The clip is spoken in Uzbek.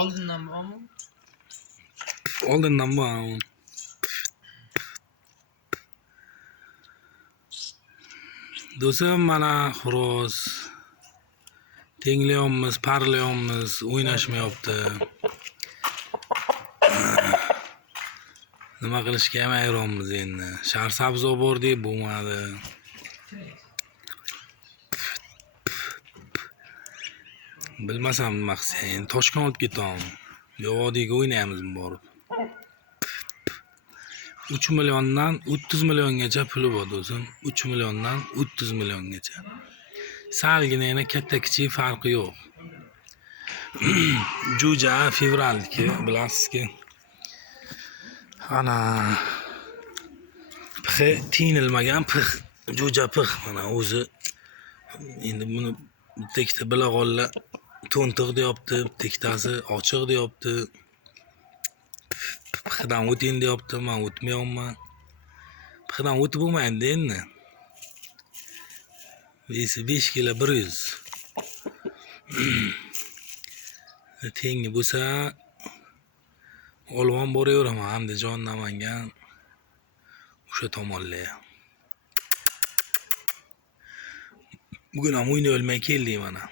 Oldindan bormi? Oldindan bor. Do'stim mana xo'roz tenglayapmiz, parlayapmiz, o'ynashmayapti. Nima qilishga ham hayronmiz endi. Shahar sabzi olib bordik, bo'lmadi. Bilmasam nima qilsak, endi Toshkent olib ketamiz. Yo vodiyga o'ynaymiz borib. 3 milliondan 30 milliongacha puli bor do'stim. 3 milliondan 30 milliongacha. Salgina yana katta kichik farqi yo'q. Jo'ja fevralniki, bilasizki. Ana pixi tiyinilmagan pix, jo'ja pix mana o'zi. Endi buni bitta ikkita bilag'onlar to'ntiq deyapti, bitta ikkitasi ochiq deyapti. Pixidan o'ting deyapti, men o'tmayapman. Pixidan o'tib bo'lmaydi endi. Vesi 5 kilo 100. Tengi bo'lsa olvon boraveraman, Andijon, Namangan o'sha tomonlarga. Bugun ham o'ynay olmay keldik mana.